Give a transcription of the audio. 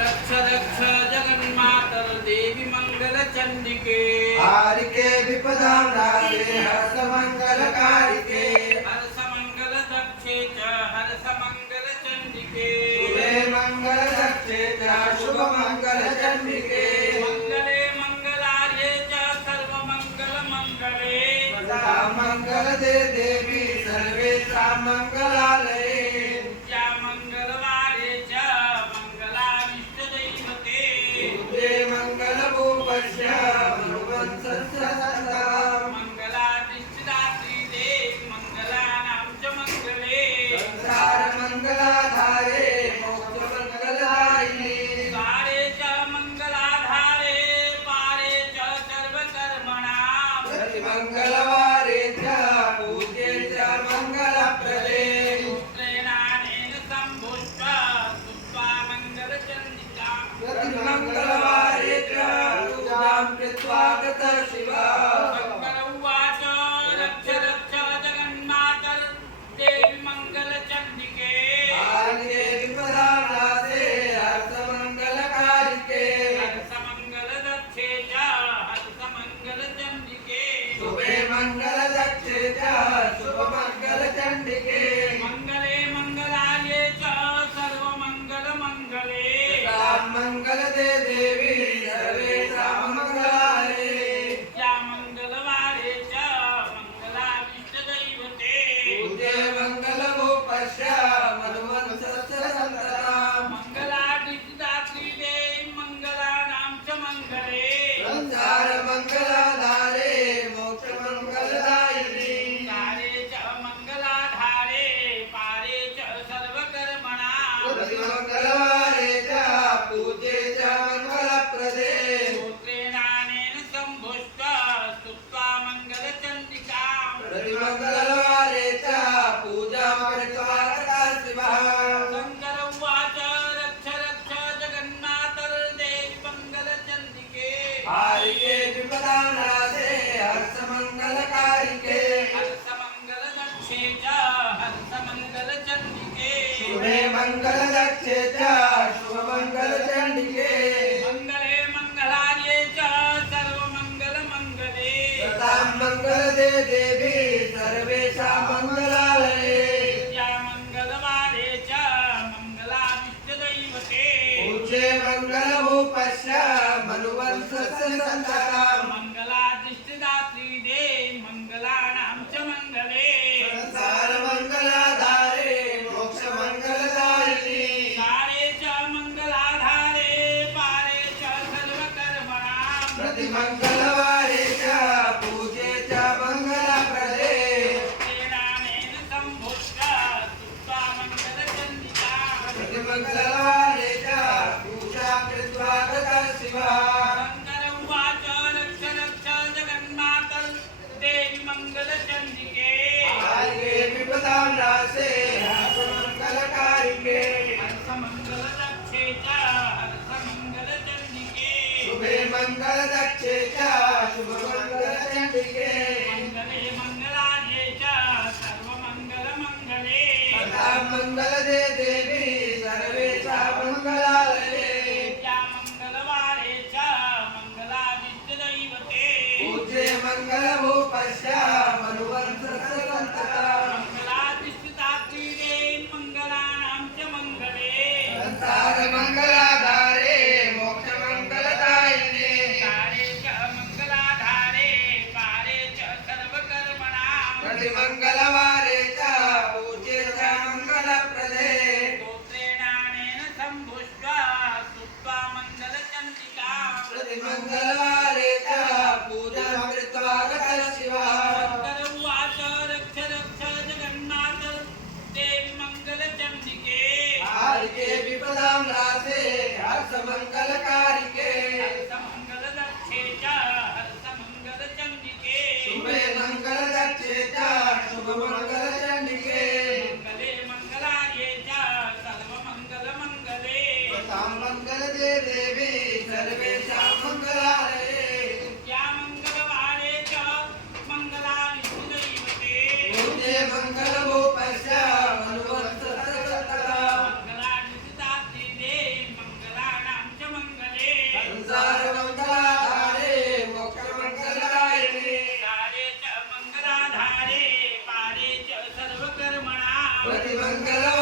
रक्ष रक्ष जगन्मातर देवी मंगल चंडिके हारिके विपदां नाशे हर्ष मंगल कारिके हर्ष मंगल दक्षे च हर्ष मंगल चंडिके शुभे मंगल दक्षे च शुभ मंगल चंडिके मंगले मंगलार्ये च सर्व मंगल मंगले सदा मंगल दे देवी सर्वेषां मंगलालये या मंगलवारे च मंगलाविष्ट दैवते तुझे मंगल भूपस्य भगवंतस्य सदा मंगलादिष्टदात्री देवी मंगलानां च मंगले संसार मंगलाधारे मोक्ष मंगलदायिनी सारे च मंगलाधारे पारे च सर्वकर्मणां प्रति मंगलवारे च पूज्ये च मंगलप्रदे प्रेणानेन सम्भुष्ट स्तुत्वा मंगलचंडिकां प्रति मंगलवारे च पूजां कृत्वा गतः शिवः शंकर उवाच रक्ष रक्ष जगन्मातर देवी मंगलचंडिके आर्ये विपदानासे हर्षमङ्गलकारिके हर्षमङ्गलदक्षे च हर्षमङ्गलचण्डिके शुभे मङ्गलदक्षे च शुभमङ्गलचण्डिके मङ्गले मङ्गलार्ये च सर्वमङ्गलमङ्गले तां मङ्गलदे देवी सर्वेषां मङ्गलालये या मङ्गलवारे च मङ्गलाविष्टदैवते पूज्ये मङ्गलभूपस्य मधुवंशस्य सन्ततम् मङ्गलादिष्टदात्री देवी मङ्गलानां च मङ्गले संसार मंगलाधारे मोक्ष मंगलदायिनी सारे च मङ्गलाधारे पारे च सर्वकर्मणां प्रति मंगलवारे च पूज्ये च मंगलप्रदे स्तोत्रेणानेन सम्भुष्ट स्तुत्वा मङ्गलचण्डिकां प्रति मंगलवारे च पूजां कृत्वा गतः शिवः शङ्कर उवाच रक्ष रक्ष जगन्मातर देवी मङ्गलचण्डिके हारिके विपदां नाशे हर्षमङ्गलकारिके हर्षमङ्गलदक्षे च हर्षमङ्गलचण्डिके शुभे मङ्गलदक्षे च शुभमङ्गलचण्डिके मङ्गले मङ्गलार्ये च सर्वमङ्गलमङ्गले तां मङ्गलदे देवी सर्वेषां मङ्गलालये या मङ्गलवारे च मङ्गलाविष्टदैवते पूज्ये मङ्गलभूपस्य मनुवंशस्य सन्ततम् मङ्गलादिष्टदात्री देवी मङ्गलानां च मङ्गले संसार मंगलाधारे मोक्ष मंगलदायिनी सारे च मङ्गलाधारे पारे च सर्वकर्मणां प्रति मंगलवारे च पूजे च मंगलप्रदे प्रेणानेन सम्भुष्ट स्तुत्वा मङ्गलचण्डिकां प्रति मंगलवारे च पूजां कृत्वा गतः शिवः शङ्कर उवाच रक्ष रक्ष जगन्मातर देवी मङ्गलचण्डिके हारिके विपदां नाशे हर्षमङ्गलकारिके हर्षमङ्गलदक्षे च हर्षमङ्गलचण्डिके शुभे मङ्गलदक्षे च शुभमङ्गलचण्डिके मङ्गले मङ्गलार्ये च सर्वमङ्गलमङ्गले सदा मङ्गलदे देवी सर्वेषां मङ्गलालये या मङ्गलवारे च मङ्गलादिष्टदैवते पूज्ये मङ्गलभूपस्य मनुवंशस्य सन्ततम् मङ्गलादिष्टदात्री देवी मङ्गलानां च मङ्गले संसार मंगलाधारे मोक्ष मंगलदायिनी सारे च मङ्गलाधारे पारे च सर्वकर्मणां प्रति मंगलवारे च पूज्ये च मंगलप्रदे स्तोत्रेणानेन सम्भुष्ट स्तुत्वा मङ्गलचण्डिकां प्रति मंगलवारे च पूजां कृत्वा गतः शिवः शङ्कर उवाच रक्ष रक्ष जगन्मातर देवी मङ्गलचण्डिके हारिके विपदां नाशे हर्षमङ्गलकारिके हर्षमङ्गलदक्षे च हर्षमङ्गलचण्डिके शुभे मङ्गलदक्षे च शुभमङ्गलचण्डिके मङ्गले मङ्गलार्ये च सर्वमङ्गलमङ्गले तां मङ्गलदे देवी सर्वेषां मङ्गलालये या मङ्गलवारे च मङ्गलाविष्टदैवते पूज्ये मङ्गलभूपस्य मनुवंशस्य सन्ततम् मङ्गलादिष्टदात्री देवी मङ्गलानां प्रतिमङ्गलम्